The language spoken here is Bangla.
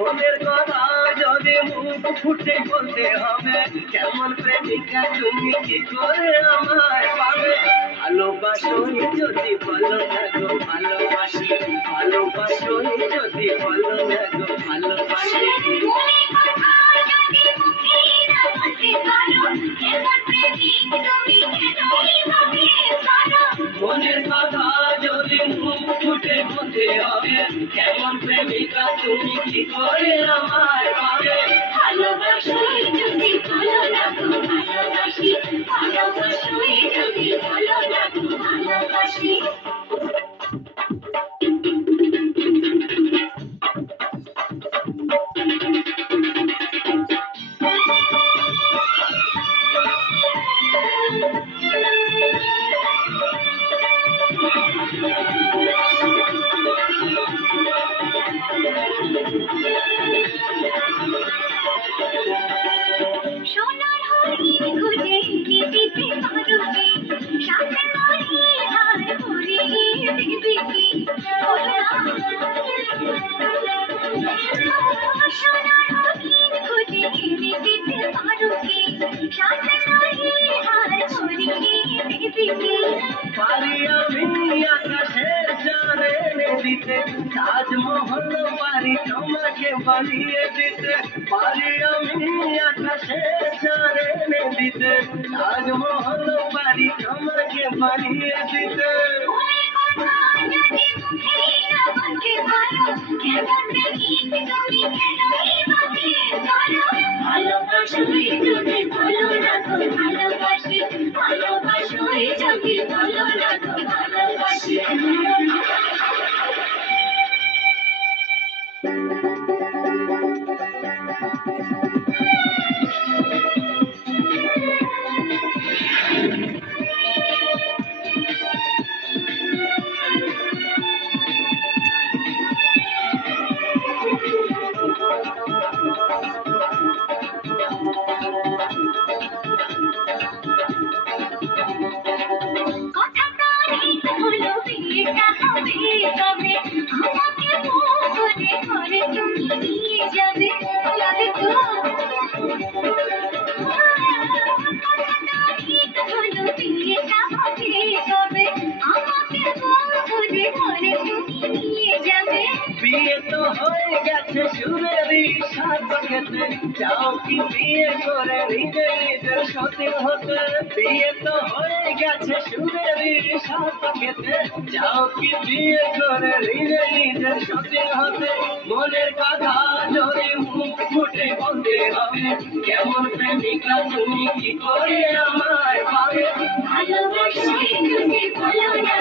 মনের কথা যদি মুখ ফুটে বলতে হবে, কেমন প্রেমিকা তুমি কি করে আমায় পাবে? ভালোবাসোই যদি বলো না গো ভালোবাসি, ভালোবাসোই যদি বলো না গো ভালোবাসি। মনের কথা যদি মুখ ফুটে বলতে হবে, কেমন প্রেমিকা তুমি কি করে আমায় পাবে? ভালোবাসোই যদি বলো না গো ভালোবাসি, ভালোবাসোই যদি বলো না গো ভালোবাসি। পারি আমি আকাশের চাঁদ এনে দিতে, তাজমহল পারি তোমাকে বানিয়ে দিতে। পারি আমি আকাশের চাঁদ এনে দিতে, তাজমহল পারি তোমাকে বানিয়ে দিতে। ভালোবাসোই যদি বলো না গো ভালোবাসি, ভালোবাসোই যদি বলো না গো ভালোবাসি। বিয়ে তো হয়ে গেছে সুরেরই সাথে, যাও কি বিয়ে করে নিজে নিজের সতী হতে? বিয়ে তো হয়ে গেছে সুরেরই সাথে, যাও কি বিয়ে করে নিজে নিজের সতী হতে? মনের কথা যদি মুখ ফুটে বলতে হবে, কেমন প্রেমিকা তুমি কি করে আমায় পাবে? ভালোবাসি যদি বলো না